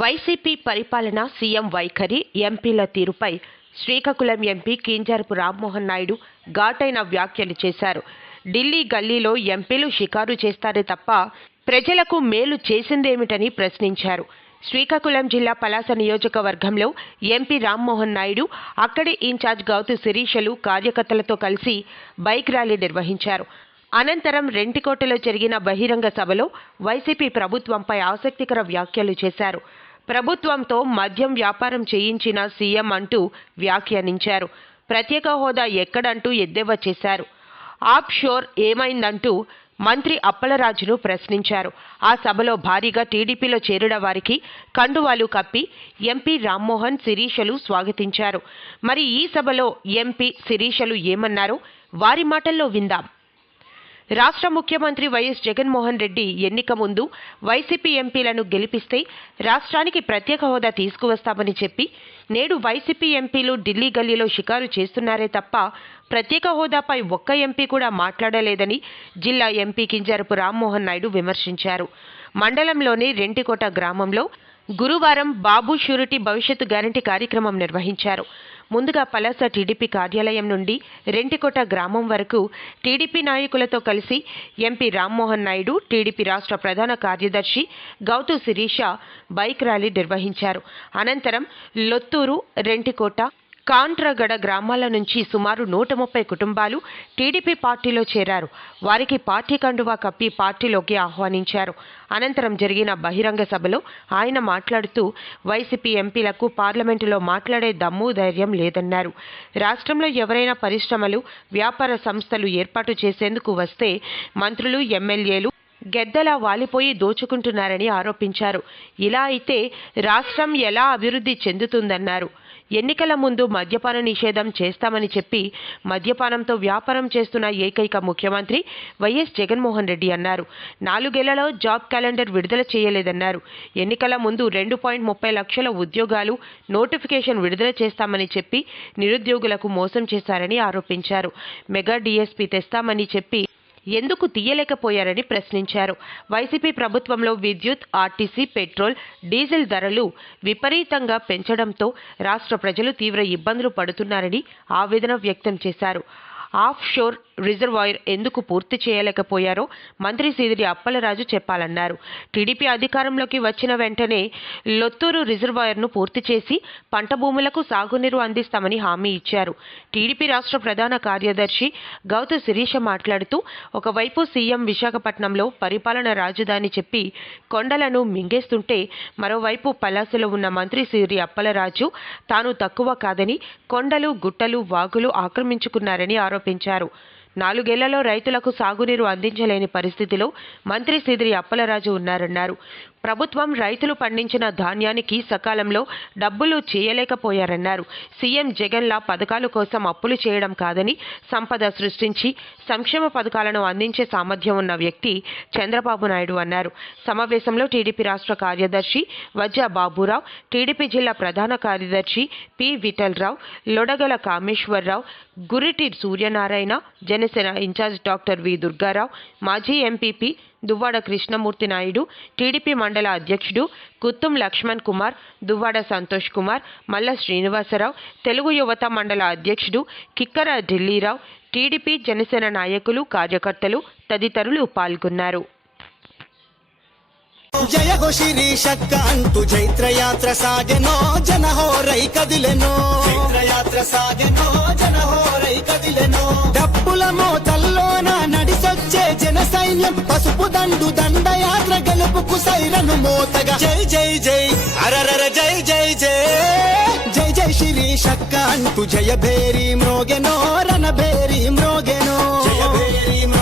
YCP పరిపాలన CM వైఖరి ఎంపీల తీరుపై శ్రీకాకుళం ఎంపీ కింజరపు రామ్మోహన్ నాయుడు ఘాటైన వ్యాఖ్యలు చేశారు. ఢిల్లీ గల్లీలో ఎంపీలు షికారు చేస్తారే తప్ప ప్రజలకు మేలు చేసిందేమిటని ప్రశ్నించారు. శ్రీకాకుళం జిల్లా పలాస నియోజకవర్గంలో ఎంపీ రామ్మోహన్ నాయుడు అక్కడి ఇన్ఛార్జ్ గౌతు శిరీషలు కార్యకర్తలతో కలిసి బైక్ ర్యాలీ నిర్వహించారు. అనంతరం రెంటికోటలో జరిగిన బహిరంగ సభలో వైసీపీ ప్రభుత్వంపై ఆసక్తికర వ్యాఖ్యలు చేశారు. ప్రభుత్వంతో మద్యం వ్యాపారం చేయించిన సీఎం అంటూ వ్యాఖ్యానించారు. ప్రత్యేక హోదా ఎక్కడంటూ ఎద్దేవా చేశారు. ఆప్ షోర్ ఏమైందంటూ మంత్రి అప్పలరాజును ప్రశ్నించారు. ఆ సభలో భారీగా టీడీపీలో చేరిన వారికి కండువాలు కప్పి ఎంపీ రామ్మోహన్ శిరీషలు స్వాగతించారు. మరి ఈ సభలో ఎంపీ శిరీషలు ఏమన్నారో? వారి మాటల్లో విందాం. రాష్ట్ర ముఖ్యమంత్రి వైఎస్ జగన్మోహన్ రెడ్డి ఎన్నిక ముందు వైసీపీ ఎంపీలను గెలిపిస్తే రాష్ట్రానికి ప్రత్యేక హోదా తీసుకువస్తామని చెప్పి నేడు వైసీపీ ఎంపీలు ఢిల్లీ గల్లీలో షికారు చేస్తున్నారే తప్ప ప్రత్యేక హోదాపై ఒక్క ఎంపీ కూడా మాట్లాడలేదని జిల్లా ఎంపీ కింజరపు రామ్మోహన్ నాయుడు విమర్శించారు. మండలంలోని రెంటికోట గ్రామంలో గురువారం బాబు షూరిటీ భవిష్యత్తు గ్యారంటీ కార్యక్రమం నిర్వహించారు. ముందుగా పలాస టీడీపీ కార్యాలయం నుండి రెంటికోట గ్రామం వరకు టీడీపీ నాయకులతో కలిసి ఎంపీ రామ్మోహన్ నాయుడు టీడీపీ రాష్ట్ర ప్రధాన కార్యదర్శి గౌతు శిరీష బైక్ ర్యాలీ నిర్వహించారు. అనంతరం లొత్తూరు రెంటికోట కాంట్రగడ గ్రామాల నుంచి సుమారు నూట ముప్పై కుటుంబాలు టీడీపీ పార్టీలో చేరారు. వారికి పార్టీ కండువా కప్పి పార్టీలోకి ఆహ్వానించారు. అనంతరం జరిగిన బహిరంగ సభలో ఆయన మాట్లాడుతూ వైసీపీ ఎంపీలకు పార్లమెంటులో మాట్లాడే దమ్ము ధైర్యం లేదన్నారు. రాష్ట్రంలో ఎవరైనా పరిశ్రమలు వ్యాపార సంస్థలు ఏర్పాటు చేసేందుకు వస్తే మంత్రులు ఎమ్మెల్యేలు గెద్దలా వాలిపోయి దోచుకుంటున్నారని ఆరోపించారు. ఇలా అయితే రాష్ట్రం ఎలా అభివృద్ధి చెందుతుందన్నారు. ఎన్నికల ముందు మద్యపాన నిషేధం చేస్తామని చెప్పి మద్యపానంతో వ్యాపారం చేస్తున్న ఏకైక ముఖ్యమంత్రి వైఎస్ జగన్మోహన్ రెడ్డి అన్నారు. నాలుగేళ్ళలో జాబ్ క్యాలెండర్ విడుదల చేయలేదన్నారు. ఎన్నికల ముందు రెండు పాయింట్ ముప్పై లక్షల ఉద్యోగాలు నోటిఫికేషన్ విడుదల చేస్తామని చెప్పి నిరుద్యోగులకు మోసం చేశారని ఆరోపించారు. మెగా డీఎస్పీ తెస్తామని చెప్పి ఎందుకు తీయలేకపోయారని ప్రశ్నించారు. వైసీపీ ప్రభుత్వంలో విద్యుత్ ఆర్టీసీ పెట్రోల్ డీజిల్ ధరలు విపరీతంగా పెంచడంతో రాష్ట్ర ప్రజలు తీవ్ర ఇబ్బందులు పడుతున్నారని ఆవేదన వ్యక్తం చేశారు. ఆఫ్ షోర్ రిజర్వాయర్ ఎందుకు పూర్తి చేయలేకపోయారో మంత్రి సీదిరి అప్పలరాజు చెప్పాలన్నారు. టీడీపీ అధికారంలోకి వచ్చిన వెంటనే లొత్తూరు రిజర్వాయర్ను పూర్తి చేసి పంట భూములకు సాగునీరు అందిస్తామని హామీ ఇచ్చారు. టీడీపీ రాష్ట్ర ప్రధాన కార్యదర్శి గౌత శిరీష మాట్లాడుతూ ఒకవైపు సీఎం విశాఖపట్నంలో పరిపాలన రాజధాని చెప్పి కొండలను మింగేస్తుంటే మరోవైపు పలాసలో ఉన్న మంత్రి సిరి అప్పలరాజు తాను తక్కువ కాదని కొండలు గుట్టలు వాగులు ఆక్రమించుకున్నారని ఆరోపించారు నాలుగేళ్ళలో రైతులకు సాగునీరు అందించలేని పరిస్థితిలో మంత్రి సిదిరి అప్పలరాజు ఉన్నారన్నారు. ప్రభుత్వం రైతులు పండించిన ధాన్యానికి సకాలంలో డబ్బులు చేయలేకపోయారన్నారు. సీఎం జగన్లా పథకాల కోసం అప్పులు చేయడం కాదని సంపద సృష్టించి సంక్షేమ పథకాలను అందించే సామర్థ్యం ఉన్న వ్యక్తి చంద్రబాబు నాయుడు అన్నారు. సమావేశంలో టీడీపీ రాష్ట్ర కార్యదర్శి వజ్జా బాబురావు టీడీపీ జిల్లా ప్రధాన కార్యదర్శి P Vithalarao Lodagala Kameswararao Guriti Suryanarayana Janasena incharge doctor V Durgarao మాజీ ఎంపీపీ దువ్వాడ కృష్ణమూర్తి నాయుడు టీడీపీ మండల అధ్యక్షుడు కుత్తుం లక్ష్మణ్ కుమార్ దువ్వాడ సంతోష్ కుమార్ మల్ల శ్రీనివాసరావు తెలుగు యువత మండల అధ్యక్షుడు కిక్కర ఢిల్లీరావు టీడీపీ జనసేన నాయకులు కార్యకర్తలు తదితరులు పాల్గొన్నారు. జయ శిరీషక్క అంటూ చైత్రయాత్ర సాగెనో జనహోరై కదిలెనో. చైత్రయాత్ర సాగెనో జనహోరై కదిలెనో. డప్పుల పక్కన నడిసొచ్చే జన సైన్యం. పసుపు దండు దండయాత్ర గెలుపుకు సైరను మోతగా. జై జై జై. అరరర జై జై జై. జై జై శ్రీ శిరీషక్క అంటూ జయ భేరి మ్రోగెనో రణ భేరి మ్రోగెనో. జయ భేరి మ్రోగెనో.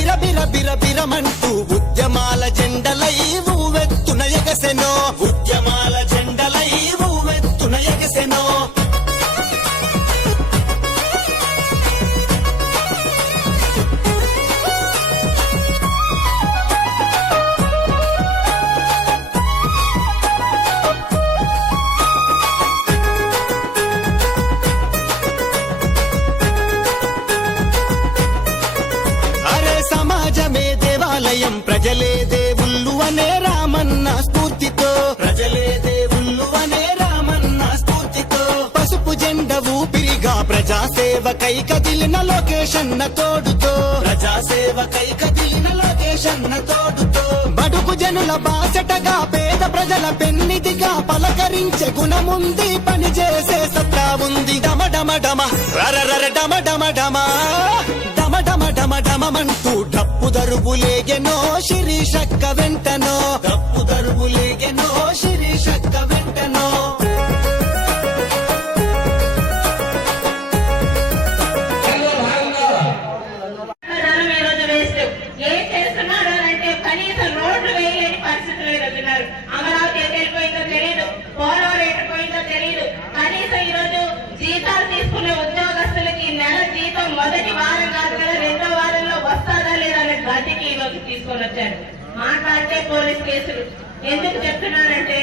బిర బిర బిర బిరమంటూ ఉద్యమాల జెండలై సమాజమే దేవాలయం. ప్రజలే దేవుళ్ళు అనే రామన్న స్ఫూర్తితో. ప్రజలే దేవుళ్ళు అనే రామన్న స్ఫూర్తితో. పసుపు జెండ ఊపిరిగా ప్రజాసేవకై కదిలిన లొకేషన్న తోడుతో. ప్రజాసేవకై కదిలిన లొకేషన్న తోడుతో. బడుగు జనుల బాసటగా పేద ప్రజల పెన్నిదిగా పలకరించే గుణముంది పనిచేసే సత్తా ఉంది. డమ డమ డమ. రర డమ డమ డమ. డమ డమ డమ డమమంటూ డప్పు దరుబులేగెనో రాజకీయంలోకి తీసుకొని వచ్చారు మాట్లాడితే పోలీస్ కేసులు. ఎందుకు చెప్తున్నానంటే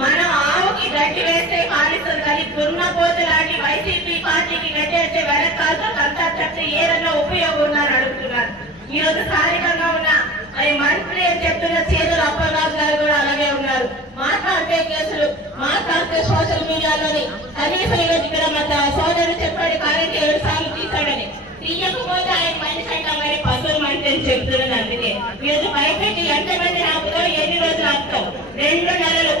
మన ఆవుకి గడ్డి వేస్తే పాలిస్తుంది కానీ దున్నపోతు లాంటి వైసీపీ పార్టీకి గడ్డి వేస్తే వెనకాలతో కంతా చెప్తే ఏదన్నా ఉపయోగం ఉందని అడుగుతున్నారు. ఈ రోజు స్థానికంగా ఉన్న అది మంత్రి అని చెప్తున్న చేతులు అప్పలరాజు గారు కూడా అలాగే ఉన్నారు. మాట్లాడితే కేసులు మాట్లాడితే సోషల్ మీడియాలోని కనీసం ఈ ఇక్కడ మన సోదరుడు చెప్పాడు కార్యక్రమం సార్లు తీశాడని. తీయకపోతే ఆయన మనిషి అంట మరి పశువులు మనిషి అని చెప్తున్నది అందుకే ఈ రోజు భయపెట్టి ఎంతమంది ఆపుతావు ఎన్ని రోజులు ఆపుతావు రెండు నెలలు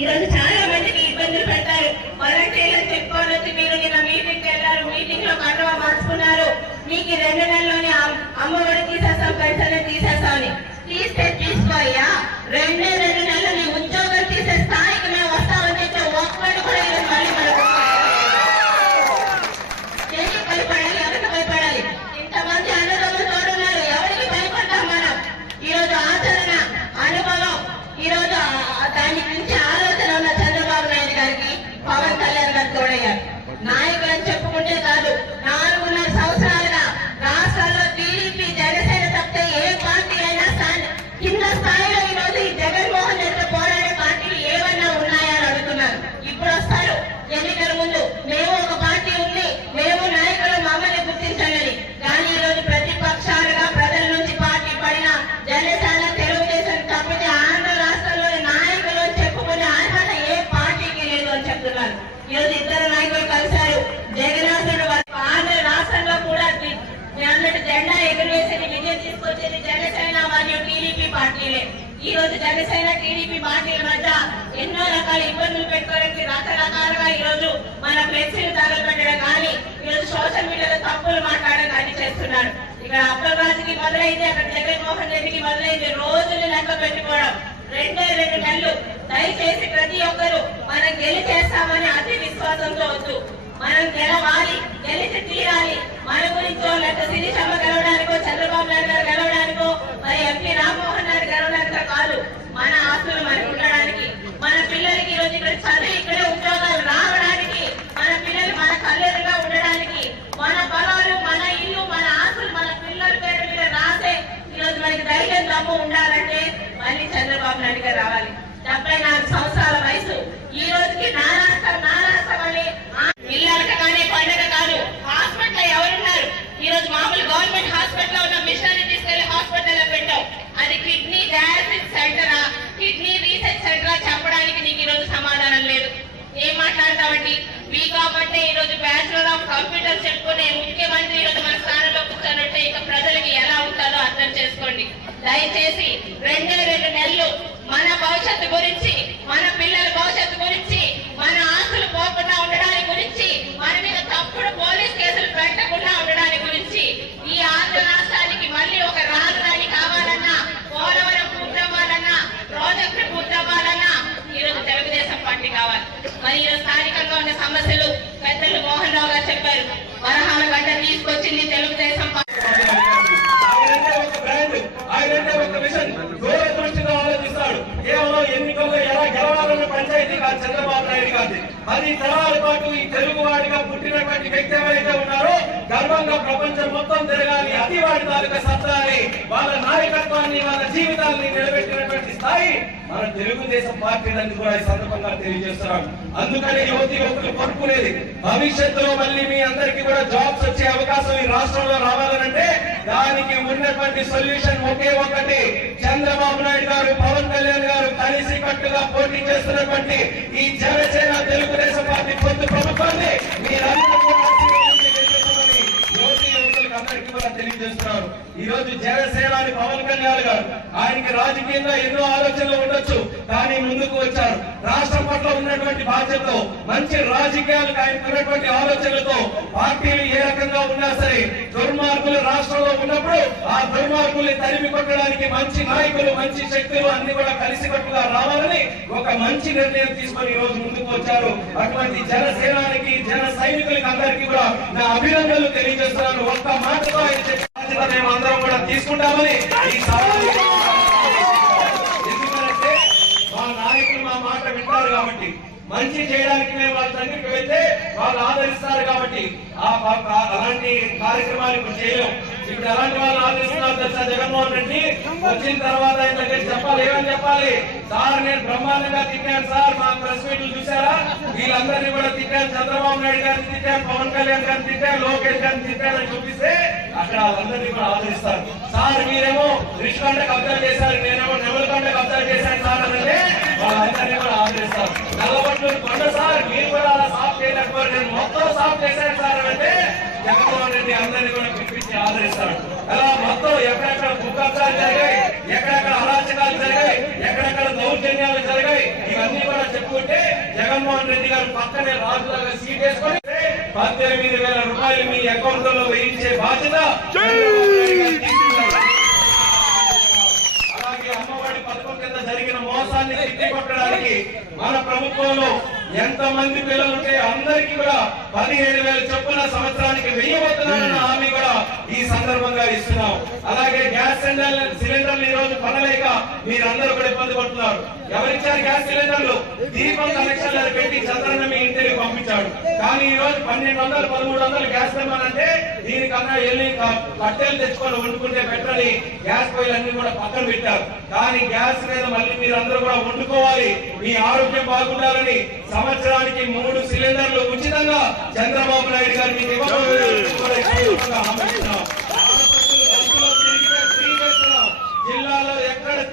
ఈ రోజు చాలా మందికి ఇబ్బందులు పెడతారు వాలంటీర్లు చెప్పుకొని వచ్చి మీరు నిన్న మీటింగ్ వెళ్ళారు. మీటింగ్లో కండవ మార్చుకున్నారు. మీకు రెండు నెలల్లోనే అమ్మఒడి తీసేస్తాం పెన్షన్ తీసేస్తామని. తీస్తే తీసుకోయ్యా రెండే ఈ రోజు జనసేన టీడీపీ పార్టీల మధ్య ఎన్నో రకాల ఇబ్బందులు పెట్టుకోవడానికి రకరకాలుగా ఈ రోజు మన ఫ్లెక్సీలు తగలబెట్టడం కానీ ఈ రోజు సోషల్ మీడియాలో తప్పులు మాట్లాడడం కానీ చేస్తున్నారు. ఇక్కడ అప్పలరాజుకి మొదలైంది అక్కడ జగన్మోహన్ రెడ్డికి మొదలైంది రోజులు లెక్క పెట్టుకోవడం. రెండే రెండు నెలలు దయచేసి ప్రతి ఒక్కరూ మనం గెలిచేస్తామని అతి విశ్వాసంతో వద్దు. మనం గెలవాలి గెలిచి తీరాలి. మన గురించో లేకపోతే శిరీషమ్మ గెలవడానికో చంద్రబాబు నాయుడు గారు గెలవడానికో మరి ఎంపీ రామ్మోహన్ నాయుడు గెలవడానికి కాదు. మన ఆస్తులు మనకు ఉండడానికి మన పిల్లలకి ఈరోజు రోజు ఇక్కడ చదివి ఇక్కడే ఉద్యోగాలు రావడానికి మన పిల్లలు మన కల్లెలుగా ఉండడానికి మన బలాలు మన ఇల్లు మన ఆస్తులు మన పిల్లల పేరు మీద రాసే ఈ రోజు మనకి ధైర్యం దమ్ము ఉండాలంటే మళ్ళీ చంద్రబాబు నాయుడు గారు రావాలి డెబ్బై నాలుగు సంవత్సరాల వయసు ఈ రోజుకి నారాష్ట్రం నారాష్ట్రం అని ఆ- పిల్లలకి కానీ పండుగ కాదు హాస్పిటల్ ఎవరున్నారు ఈ రోజు మామూలు గవర్నమెంట్ హాస్పిటల్లో ఉన్న మిషనరీ తీసుకెళ్ళి హాస్పిటల్లో పెట్టాం అది కిడ్నీ డయాలసిస్ కాబట్టి ఈ రోజు బ్యాచులర్ ఆఫ్ కంప్యూటర్ చెప్పుకునే ముఖ్యమంత్రి ఈరోజు మన స్థానంలో కూర్చున్నట్టు ఇక ప్రజలకి ఎలా ఉంటారో అర్థం చేసుకోండి. దయచేసి రెండే రెండు నెలలు మన భవిష్యత్తు గురించి మన పిల్లల భవిష్యత్తు గురించి మన ఆస్తులు పోకుండా ఉండడానికి గురించి మన మీద తప్పుడు పోలీస్ కేసులు పెట్టకుండా ఉండడానికి గురించి ఈ ఆంధ్ర రాష్ట్రానికి మళ్ళీ ఒక రాజధాని కావాలన్నా పోలవరం పూర్తవ్వాలన్నా ప్రాజెక్టు పూర్తవ్వాలన్నా ఈ రోజు తెలుగుదేశం పార్టీ మరి స్థానికంగా ఉన్న సమస్యలు పెద్దలు మోహన్ రావు గారు చెప్పారు. వరహాల గంట తీసుకొచ్చి తెలుగుదేశం పార్టీ ఆయనంటే ఒక బ్రాండ్ ఆయనంటే ఒక విజన్ దూరదృష్టితో ఆలోచిస్తాడు కేవలం ఎన్నికల్లో ఎలా గెలవాలన్న పంచాయతీ కాదు చంద్రబాబు నాయుడు గారిది పది తరాల పాటు ఈ తెలుగు వాడిగా పుట్టినటువంటి వ్యక్తి ఎవరైతే ఉన్నారో గర్వంగా ప్రపంచం మొత్తం తిరగాలి అతి వాడి తాలూకా సత్తా వాళ్ళ నాయకత్వాన్ని వాళ్ళ జీవితాన్ని నిలబెట్టినటువంటి స్థాయి మన తెలుగుదేశం పార్టీ అని కూడా ఈ సందర్భంగా తెలియజేస్తున్నాం. అందుకని యువతి యువకులు కొనుక్కునేది. భవిష్యత్తులో మళ్ళీ మీ అందరికీ కూడా జాబ్స్ వచ్చే అవకాశం ఈ రాష్ట్రంలో రావాలి ఉన్నటువంటి సొల్యూషన్ ఒకే ఒకటి చంద్రబాబు నాయుడు గారు పవన్ కళ్యాణ్ గారు కలిసి కట్టుగా పోటీ చేస్తున్నటువంటి ఈ జనసేన తెలుగుదేశం పార్టీ పొత్తు ప్రభుత్వాన్ని తెలియజేస్తున్నారు. ఈ రోజు జనసేనాని పవన్ కళ్యాణ్ గారు ఆయనకి రాజకీయంగా ఎన్నో ఆలోచనలు ఉండొచ్చు కానీ ముందుకు వచ్చారు. రాష్ట్రం పట్ల ఉన్నటువంటి బాధ్యతతో మంచి రాజకీయాలకు ఆయనకున్నటువంటి ఆలోచనలతో పార్టీలు ఏ రకంగా రాష్ట్రంలో ఉన్నప్పుడు ఆ దుర్మార్గుల్ని తరిమి కొట్టడానికి మంచి నాయకులు మంచి శక్తులు అన్ని కూడా కలిసికట్టుగా రావాలని ఒక మంచి నిర్ణయం తీసుకొని ఈ రోజు ముందుకు వచ్చారు. అటువంటి జనసేనానికి జన సైనికులకి అందరికీ కూడా నా అభినందనలు తెలియజేస్తున్నాను. ఒక్క మాటతో ఆయన చెప్పిన మేము అందరం కూడా తీసుకుంటామని ఈ ఎందుకంటే మా నాయకులు మా మాట వింటారు కాబట్టి. మంచి చేయడానికి మేము వాళ్ళ దగ్గరికి వెళ్తే వాళ్ళు ఆదరిస్తారు కాబట్టి ఆ అలాంటి కార్యక్రమాలు ఇప్పుడు చేయలేం. ఇప్పుడు అలాంటి వాళ్ళు ఆదరిస్తున్నారు తెలుసా? జగన్మోహన్ రెడ్డి వచ్చిన తర్వాత ఆయన దగ్గర చెప్పాలి ఏమని చెప్పాలి? సార్ నేను బ్రహ్మాండంగా తిట్టాను సార్ మా ప్రెస్ మీట్లు చూసారా వీళ్ళందరినీ కూడా తిట్టాను చంద్రబాబు నాయుడు గారిని తిట్టాను పవన్ కళ్యాణ్ గారిని తిట్టాను లోకేష్ గారిని తిట్టానని చూపిస్తే అక్కడ వాళ్ళందరినీ కూడా ఆదరిస్తారు. సార్ మీరేమో రిషికొండ కబ్జా చేశారు నేనేమో నెమలకొండ కబ్జా చేశాను సార్ అంటే వాళ్ళందరినీ కూడా ఆదరిస్తారు. నల్లబట్లు కొండ సార్ మీరు కూడా అలా సాఫ్ చేయలేకపోయారు. నేను మొత్తం సాఫ్ చేశాను సార్ అంటే జగన్మోహన్ రెడ్డి అందరినీ కూడా పిలిపించి ఆదరిస్తాడు. అలా మొత్తం ఎక్కడెక్కడ కుక్కబ్జాలు జరిగాయి ఎక్కడెక్కడ అరాచకాలు జరిగాయి ఎక్కడెక్కడ దౌర్జన్యాలు జరిగాయి ఇవన్నీ కూడా చెప్పుకుంటే జగన్మోహన్ రెడ్డి గారు పక్కనే రాజులాగా సీట్ వేసుకొని పద్దెనిమిది వేల రూపాయలు మీ అకౌంట్లో వేయించే బాధ్యత. అలాగే అమ్మఒడి పథకం కింద జరిగిన మోసాన్ని తిప్పికొట్టడానికి మన ప్రభుత్వంలో ఎంత మంది పిల్లలు అందరికీ కూడా పదిహేడు వేల చొప్పున సంవత్సరానికి వెయ్యబోతున్నామన్న హామీ కూడా ఈ సందర్భంగా ఇస్తున్నాం అలాగే గ్యాస్ సిలిండర్ సిలిండర్లు ఈ రోజు కొనలేక మీరందరూ కూడా ఇబ్బంది పడుతున్నారు. ఎవరిచ్చారు గ్యాస్ సిలిండర్లు? దీపం కనెక్షన్లు పెట్టి చంద్రన్న మీ ఇంటికి పంపించాడు. కానీ ఈ రోజు పన్నెండు వందలు పదమూడు వందలు గ్యాస్ ఇవ్వమనంటే దీనికన్నా వెళ్ళి కట్టెలు తెచ్చుకొని వండుకుంటే బెటర్ గ్యాస్ పొయ్యిలు అన్ని కూడా పక్కన పెట్టారు. కానీ గ్యాస్ మీద మళ్ళీ మీరు అందరూ కూడా వండుకోవాలి. మీ ఆరోగ్యం బాగుండాలని సంవత్సరానికి మూడు సిలిండర్లు ఉచితంగా చంద్రబాబు నాయుడు గారు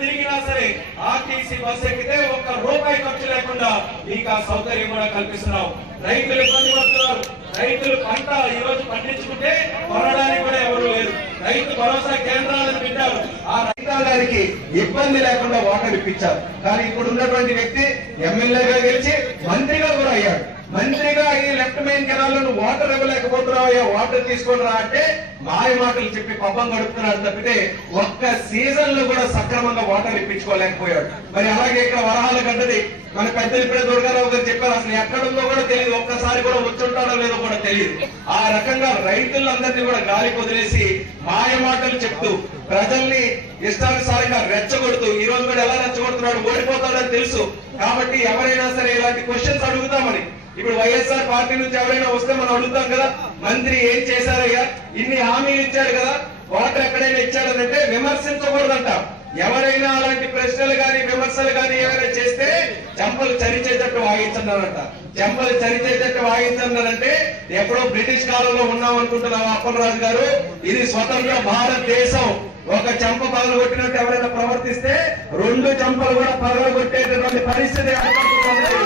తిరిగినా సరే ఆర్టీసీ బస్ ఎక్కితే ఒక్క రూపాయి ఖర్చు లేకుండా మీకు ఆ సౌకర్యం కూడా కల్పిస్తున్నాం. రైతులు ఇబ్బంది పడుతున్నారు. రైతులు పంట ఈ రోజు పండించుకుంటే కొనడానికి కూడా ఎవరు లేరు. రైతు భరోసా కేంద్రాలను పెట్టారు. ఆ రైతాంగానికి ఇబ్బంది లేకుండా వాటర్ ఇప్పించారు కానీ ఇప్పుడు ఉన్నటువంటి వ్యక్తి ఎమ్మెల్యేగా గెలిచి మంత్రిగా కూడా అయ్యాడు. మంత్రిగా ఈ లెఫ్ట్ మెయిన్ కెనాల్లో వాటర్ ఇవ్వలేకపోతున్నావు వాటర్ తీసుకొని రా అంటే మాయ మాటలు చెప్పి పబ్బం గడుపుతున్నాడు తప్పితే ఒక్క సీజన్లో కూడా సక్రమంగా వాటర్ ఇప్పించుకోలేకపోయాడు. మరి అలాగే ఇక్కడ వరహాల గడ్డది మన పెద్దలు ఇప్పుడే దుర్గారావు గారు చెప్పారు అసలు ఎక్కడుందో కూడా తెలియదు ఒక్కసారి కూడా వచ్చుంటాడో లేదో కూడా తెలియదు. ఆ రకంగా రైతులందరినీ కూడా గాలి వదిలేసి మాయ మాటలు చెప్తూ ప్రజల్ని ఇష్టానుసారంగా రెచ్చగొడుతూ ఈ రోజు కూడా ఎలా రెచ్చగొడుతున్నాడు ఓడిపోతాడని తెలుసు. కాబట్టి ఎవరైనా సరే ఇలాంటి క్వశ్చన్స్ అడుగుతామని ఇప్పుడు వైఎస్ఆర్ పార్టీ నుంచి ఎవరైనా వస్తే మనం అడుగుతాం కదా మంత్రి ఏం చేశారయ్యా ఇన్ని హామీలు ఇచ్చాడు కదా వాటర్ ఎక్కడైనా ఇచ్చాడనంటే విమర్శించకూడదంట. ఎవరైనా అలాంటి ప్రశ్నలు గాని విమర్శలు గాని ఏమైనా చేస్తే చెంపలు చరిచేటట్టు వాయించన్నారంట చెంపలు చరిచేటట్టు వాయించన్నారంటే ఎప్పుడో బ్రిటిష్ కాలంలో ఉన్నాం అనుకుంటున్నాం అప్పలరాజు గారు? ఇది స్వతంత్ర భారతదేశం. ఒక చంప పగలు కొట్టినట్టు ఎవరైనా ప్రవర్తిస్తే రెండు చంపలు కూడా పగలు కొట్టేటటువంటి పరిస్థితి ఏర్పడుతుందని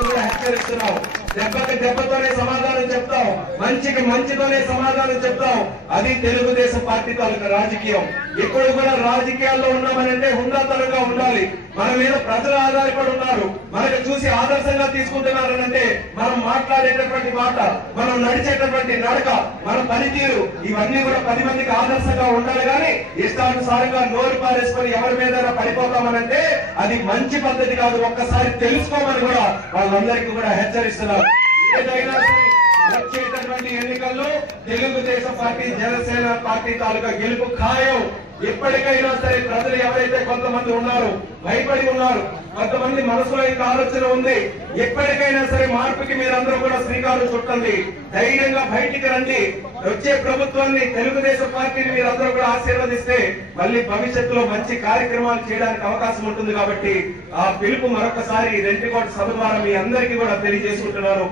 కూడా హెచ్చరిస్తున్నాం. దెబ్బకి దెబ్బతోనే సమాధానం చెప్తాం. మంచికి మంచితోనే సమాధానం చెప్తాం. అది తెలుగుదేశం పార్టీ తాలూకా రాజకీయం. ఇప్పుడు కూడా రాజకీయాల్లో ఉన్నామనంటే హుందాతనంగా ఉండాలి. మన మీద ప్రజలు ఆధారపడి ఉన్నారు. మనకు చూసి ఆదర్శంగా తీసుకుంటున్నారనంటే మనం మాట్లాడేటటువంటి మాట మనం నడిచేటటువంటి నడక మన పనితీరు ఇవన్నీ కూడా పది మందికి ఆదర్శంగా ఉండాలి కానీ ఇష్టానుసారంగా నోరు పారేసుకొని ఎవరి మీద పడిపోతామనంటే అది మంచి పద్ధతి కాదు. ఒక్కసారి తెలుసుకోమని కూడా వాళ్ళందరికీ కూడా హెచ్చరిస్తున్నారు ఏదైనా ఎన్నికల్లో తెలుగుదేశం పార్టీ జనసేన పార్టీ తాలూకా గెలుపు ఖాయం. ఎప్పటికైనా సరే ప్రజలు ఎవరైతే కొంతమంది ఉన్నారు భయపడి ఉన్నారు కొంతమంది మనసులో ఇంకా ఆలోచన ఉంది. ఎప్పటికైనా సరే మార్పుకి మీరందరూ కూడా శ్రీకారం చుట్టండి. ధైర్యంగా బయటికి రండి. వచ్చే ప్రభుత్వాన్ని తెలుగుదేశం పార్టీని మీరందరూ కూడా ఆశీర్వదిస్తే మళ్ళీ భవిష్యత్తులో మంచి కార్యక్రమాలు చేయడానికి అవకాశం ఉంటుంది కాబట్టి ఆ పిలుపు మరొకసారి రెంటికోట సభ ద్వారా మీ అందరికీ కూడా తెలియజేసుకుంటున్నారు